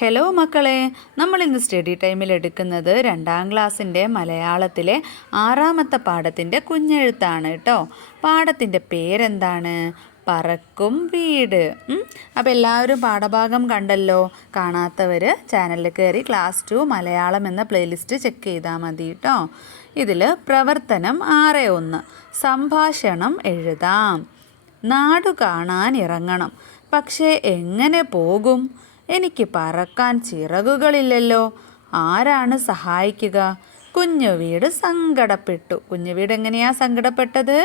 Hello മക്കളെ, നമ്മൾ ഇന്ന് സ്റ്റഡി ടൈമിൽ എടുക്കുന്നത് 2ാം ക്ലാസ്സിൻ്റെ മലയാളത്തിലെ 6ാമത്തെ പാഠത്തിൻ്റെ കുഞ്ഞെഴുത്താണ് കേട്ടോ. പാഠത്തിൻ്റെ പേരെന്താണ്? പറക്കും വീട്. അപ്പോൾ എല്ലാവരും പാഠഭാഗം കണ്ടല്ലോ. കാണാത്തവർ ചാനലിൽ കയറി ക്ലാസ് 2 മലയാളം എന്ന പ്ലേലിസ്റ്റ് ചെക്ക് ചെയ്താൽ മതി കേട്ടോ. ഇതിൽ പ്രവർത്തനം 6.1 സംഭാഷണം എഴുതാം. നാടു കാണാൻ ഇറങ്ങണം, പക്ഷേ എങ്ങനെ പോകും? എനിക്ക് പറക്കാൻ ചിറകുകളില്ലല്ലോ. ആരാണ് സഹായിക്കുക? കുഞ്ഞുവീട് സങ്കടപ്പെട്ടു. കുഞ്ഞുവീട് എങ്ങനെയാ സങ്കടപ്പെട്ടത്?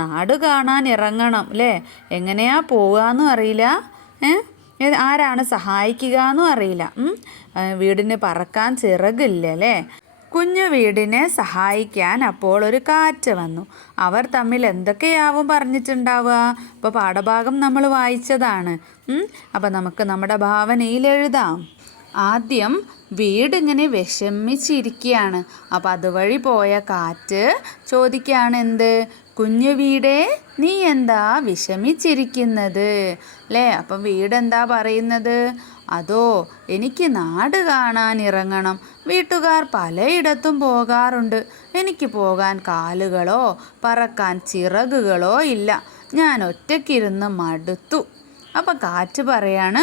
നാട് കാണാൻ ഇറങ്ങണം അല്ലേ, എങ്ങനെയാ പോകാമെന്നും അറിയില്ല, ആരാണ് സഹായിക്കുക എന്നും അറിയില്ല. വീടിന് പറക്കാൻ ചിറകില്ല അല്ലേ. കുഞ്ഞു വീടിനെ സഹായിക്കാൻ അപ്പോൾ ഒരു കാറ്റ് വന്നു. അവർ തമ്മിൽ എന്തൊക്കെയാവും പറഞ്ഞിട്ടുണ്ടാവുക? അപ്പോൾ പാഠഭാഗം നമ്മൾ വായിച്ചതാണ്. അപ്പോൾ നമുക്ക് നമ്മുടെ ഭാവനയിൽ എഴുതാം. ആദ്യം വീടിങ്ങനെ വിഷമിച്ചിരിക്കുകയാണ്. അപ്പോൾ അതുവഴി പോയ കാറ്റ് ചോദിക്കുകയാണ്, എന്ത്? കുഞ്ഞു വീടേ, നീ എന്താ വിഷമിച്ചിരിക്കുന്നത് അല്ലേ? അപ്പം വീടെന്താ പറയുന്നത്? അതോ, എനിക്ക് നാട് കാണാൻ ഇറങ്ങണം. വീട്ടുകാർ പലയിടത്തും പോകാറുണ്ട്. എനിക്ക് പോകാൻ കാലുകളോ പറക്കാൻ ചിറകുകളോ ഇല്ല. ഞാൻ ഒറ്റയ്ക്കിരുന്ന് മടുത്തു. അപ്പം കാറ്റ് പറയാണ്,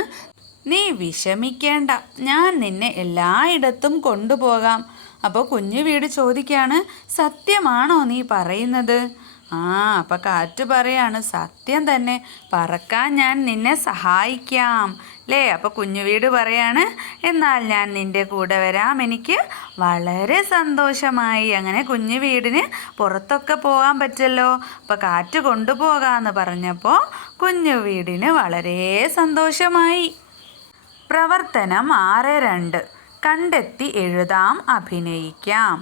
നീ വിഷമിക്കേണ്ട, ഞാൻ നിന്നെ എല്ലായിടത്തും കൊണ്ടുപോകാം. അപ്പോൾ കുഞ്ഞു വീട് ചോദിക്കുകയാണ്, സത്യമാണോ നീ പറയുന്നത്? അപ്പം കാറ്റ് പറയാണ്, സത്യം തന്നെ, പറക്കാൻ ഞാൻ നിന്നെ സഹായിക്കാം അല്ലേ. അപ്പോൾ കുഞ്ഞു വീട് പറയാണ്, എന്നാൽ ഞാൻ നിൻ്റെ കൂടെ വരാം, എനിക്ക് വളരെ സന്തോഷമായി. അങ്ങനെ കുഞ്ഞു വീടിന് പുറത്തൊക്കെ പോകാൻ പറ്റല്ലോ. അപ്പോൾ കാറ്റ് കൊണ്ടുപോകാമെന്ന് പറഞ്ഞപ്പോൾ കുഞ്ഞു വീടിന് വളരെ സന്തോഷമായി. പ്രവർത്തനം 6.2 കണ്ടെത്തി എഴുതാം, അഭിനയിക്കാം.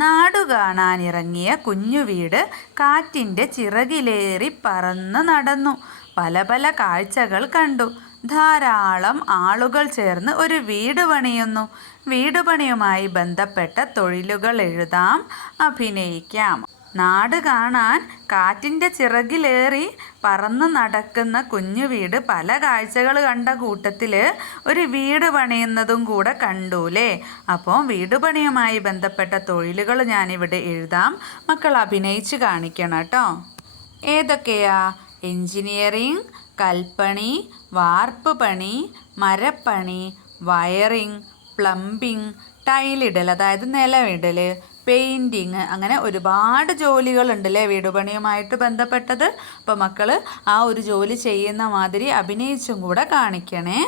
നാടു കാണാനിറങ്ങിയ കുഞ്ഞുവീട് കാറ്റിൻ്റെ ചിറകിലേറി പറന്ന് നടന്നു. പല പല കാഴ്ചകൾ കണ്ടു. ധാരാളം ആളുകൾ ചേർന്ന് ഒരു വീട് പണിയുന്നു. വീട് പണിയുമായി ബന്ധപ്പെട്ട തൊഴിലുകൾ എഴുതാം, അഭിനയിക്കാം. നാട് കാണാൻ കാറ്റിൻ്റെ ചിറകിലേറി പറന്ന് നടക്കുന്ന കുഞ്ഞു വീട് പല കാഴ്ചകൾ കണ്ട കൂട്ടത്തിൽ ഒരു വീട് പണിയുന്നതും കൂടെ കണ്ടൂലേ. അപ്പോൾ വീട് പണിയുമായി ബന്ധപ്പെട്ട തൊഴിലുകൾ ഞാനിവിടെ എഴുതാം. മക്കൾ അഭിനയിച്ച് കാണിക്കണം കേട്ടോ. ഏതൊക്കെയാ? എൻജിനീയറിംഗ്, കൽപ്പണി, വാർപ്പ് പണി, മരപ്പണി, വയറിംഗ്, പ്ലംബിംഗ്, ടൈലിടൽ അതായത് നിലമിടൽ, പെയിൻറ്റിങ്, അങ്ങനെ ഒരുപാട് ജോലികളുണ്ടല്ലേ വീട് പണിയുമായിട്ട് ബന്ധപ്പെട്ടത്. അപ്പോൾ മക്കൾ ആ ഒരു ജോലി ചെയ്യുന്ന മാതിരി അഭിനയിച്ചും കൂടെ കാണിക്കണേ.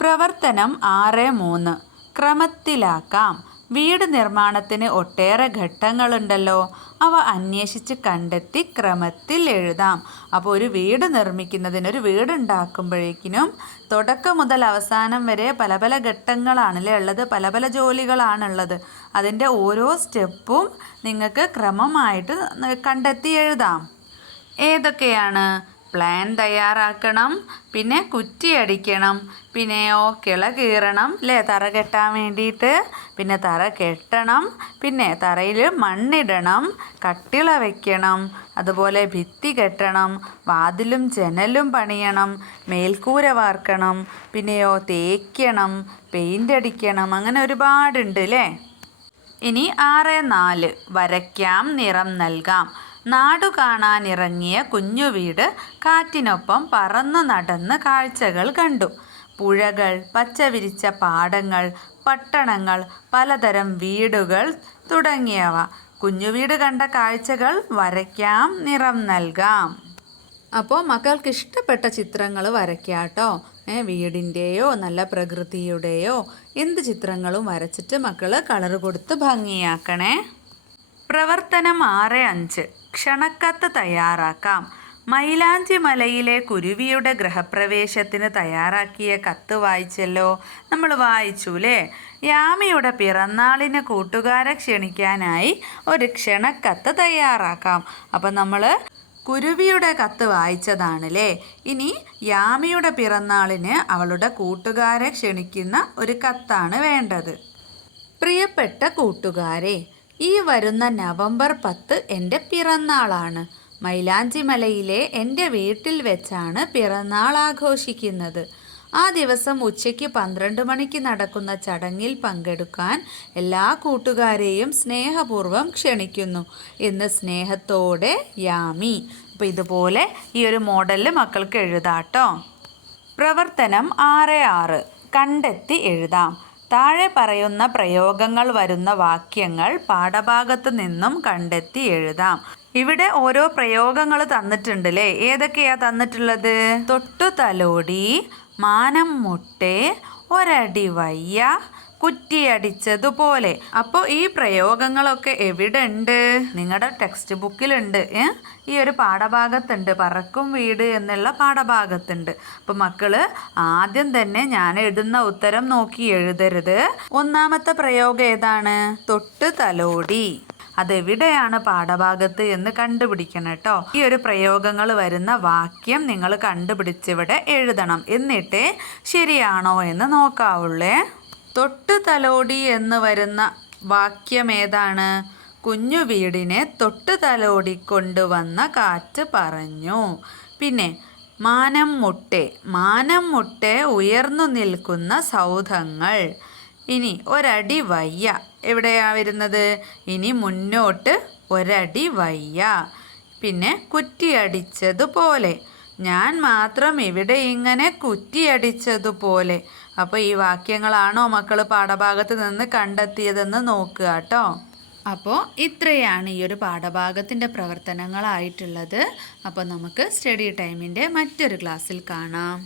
പ്രവർത്തനം 6.3 ക്രമത്തിലാക്കാം. വീട് നിർമ്മാണത്തിന് ഒട്ടേറെ ഘട്ടങ്ങളുണ്ടല്ലോ, അവ അന്വേഷിച്ച് കണ്ടെത്തി ക്രമത്തിൽ എഴുതാം. അപ്പോൾ ഒരു വീട് നിർമ്മിക്കുന്നതിന്, ഒരു വീടുണ്ടാക്കുമ്പോഴേക്കിനും തുടക്കം മുതൽ അവസാനം വരെ പല പല ഘട്ടങ്ങളാണല്ലേ ഉള്ളത്, പല പല ജോലികളാണുള്ളത്. അതിൻ്റെ ഓരോ സ്റ്റെപ്പും നിങ്ങൾക്ക് ക്രമമായിട്ട് കണ്ടെത്തി എഴുതാം. ഏതൊക്കെയാണ്? പ്ലാൻ തയ്യാറാക്കണം, പിന്നെ കുറ്റിയടിക്കണം, പിന്നെയോ കിള കീറണം അല്ലേ തറ കെട്ടാൻ വേണ്ടിയിട്ട്, പിന്നെ തറ കെട്ടണം, പിന്നെ തറയിൽ മണ്ണിടണം, കട്ടിള വയ്ക്കണം, അതുപോലെ ഭിത്തി കെട്ടണം, വാതിലും ജനലും പണിയണം, മേൽക്കൂര വാർക്കണം, പിന്നെയോ തേക്കണം, പെയിൻ്റ് അടിക്കണം, അങ്ങനെ ഒരുപാടുണ്ട് അല്ലേ. ഇനി 6.4 വരയ്ക്കാം, നിറം നൽകാം. നാടു കാണാനിറങ്ങിയ കുഞ്ഞു വീട് കാറ്റിനൊപ്പം പറന്നു നടന്ന് കാഴ്ചകൾ കണ്ടു. പുഴകൾ, പച്ചവിരിച്ച പാടങ്ങൾ, പട്ടണങ്ങൾ, പലതരം വീടുകൾ തുടങ്ങിയവ. കുഞ്ഞുവീട് കണ്ട കാഴ്ചകൾ വരയ്ക്കാം, നിറം നൽകാം. അപ്പോൾ മക്കൾക്ക് ഇഷ്ടപ്പെട്ട ചിത്രങ്ങൾ വരയ്ക്കാം കേട്ടോ. വീടിൻ്റെയോ നല്ല പ്രകൃതിയുടെയോ എന്ത് ചിത്രങ്ങളും വരച്ചിട്ട് മക്കൾ കളർ കൊടുത്ത് ഭംഗിയാക്കണേ. പ്രവർത്തനം 6.5 ക്ഷണക്കത്ത് തയ്യാറാക്കാം. മൈലാഞ്ചി മലയിലെ കുരുവിയുടെ ഗൃഹപ്രവേശത്തിന് തയ്യാറാക്കിയ കത്ത് വായിച്ചല്ലോ. നമ്മൾ വായിച്ചുല്ലേ. യാമിയുടെ പിറന്നാളിന് കൂട്ടുകാരെ ക്ഷണിക്കാനായി ഒരു ക്ഷണക്കത്ത് തയ്യാറാക്കാം. അപ്പം നമ്മൾ കുരുവിയുടെ കത്ത് വായിച്ചതാണല്ലേ. ഇനി യാമിയുടെ പിറന്നാളിന് അവളുടെ കൂട്ടുകാരെ ക്ഷണിക്കുന്ന ഒരു കത്താണ് വേണ്ടത്. പ്രിയപ്പെട്ട കൂട്ടുകാരെ, ഈ വരുന്ന നവംബർ 10 എൻ്റെ പിറന്നാളാണ്. മൈലാഞ്ചി മലയിലെ എൻ്റെ വീട്ടിൽ വെച്ചാണ് പിറന്നാൾ ആഘോഷിക്കുന്നത്. ആ ദിവസം ഉച്ചയ്ക്ക് 12 മണിക്ക് നടക്കുന്ന ചടങ്ങിൽ പങ്കെടുക്കാൻ എല്ലാ കൂട്ടുകാരെയും സ്നേഹപൂർവ്വം ക്ഷണിക്കുന്നു എന്ന് സ്നേഹത്തോടെ യാമി. അപ്പോൾ ഇതുപോലെ ഈ ഒരു മോഡലിൽ മക്കൾക്ക് എഴുതാട്ടോ. പ്രവർത്തനം 6.6 കണ്ടെത്തി എഴുതാം. താഴെ പറയുന്ന പ്രയോഗങ്ങൾ വരുന്ന വാക്യങ്ങൾ പാഠഭാഗത്ത് നിന്നും കണ്ടെത്തി എഴുതാം. ഇവിടെ ഓരോ പ്രയോഗങ്ങൾ തന്നിട്ടുണ്ട് അല്ലേ? ഏതൊക്കെയാ തന്നിട്ടുള്ളത്? തൊട്ടു തലോടി, മാനം മുട്ടെ, ഒരടി വയ്യ, കുറ്റിയടിച്ചതുപോലെ. അപ്പോൾ ഈ പ്രയോഗങ്ങളൊക്കെ എവിടെ ഉണ്ട്? നിങ്ങളുടെ ടെക്സ്റ്റ് ബുക്കിലുണ്ട്. ഈ ഒരു പാഠഭാഗത്തുണ്ട്, പറക്കും വീട് എന്നുള്ള പാഠഭാഗത്തുണ്ട്. അപ്പോൾ മക്കൾ ആദ്യം തന്നെ ഞാൻ എഴുതുന്ന ഉത്തരം നോക്കി എഴുതരുത്. ഒന്നാമത്തെ പ്രയോഗം ഏതാണ്? തൊട്ട് തലോടി. അതെവിടെയാണ് പാഠഭാഗത്ത് എന്ന് കണ്ടുപിടിക്കണം കേട്ടോ. ഈ ഒരു പ്രയോഗങ്ങൾ വരുന്ന വാക്യം നിങ്ങൾ കണ്ടുപിടിച്ചിവിടെ എഴുതണം. എന്നിട്ടേ ശരിയാണോ എന്ന് നോക്കാവുള്ളേ. തൊട്ട് തലോടി എന്ന് വരുന്ന വാക്യം ഏതാണ്? കുഞ്ഞു വീടിനെ തൊട്ട് തലോടിക്കൊണ്ടുവന്ന കാറ്റ് പറഞ്ഞു. പിന്നെ മാനം മുട്ടെ ഉയർന്നു നിൽക്കുന്ന സൗധങ്ങൾ. ഇനി ഒരടി വയ്യ എവിടെയാ വരുന്നത്? ഇനി മുന്നോട്ട് ഒരടി വയ്യ. പിന്നെ കുറ്റിയടിച്ചതുപോലെ. ഞാൻ മാത്രം ഇവിടെ ഇങ്ങനെ കുറ്റിയടിച്ചതുപോലെ. അപ്പോൾ ഈ വാക്യങ്ങളാണോ മക്കൾ പാഠഭാഗത്ത് നിന്ന് കണ്ടെത്തിയതെന്ന് നോക്കുക കേട്ടോ. അപ്പോൾ ഇത്രയാണ് ഈ ഒരു പാഠഭാഗത്തിൻ്റെ പ്രവർത്തനങ്ങളായിട്ടുള്ളത്. അപ്പോൾ നമുക്ക് സ്റ്റഡി ടൈമിൻ്റെ മറ്റൊരു ക്ലാസ്സിൽ കാണാം.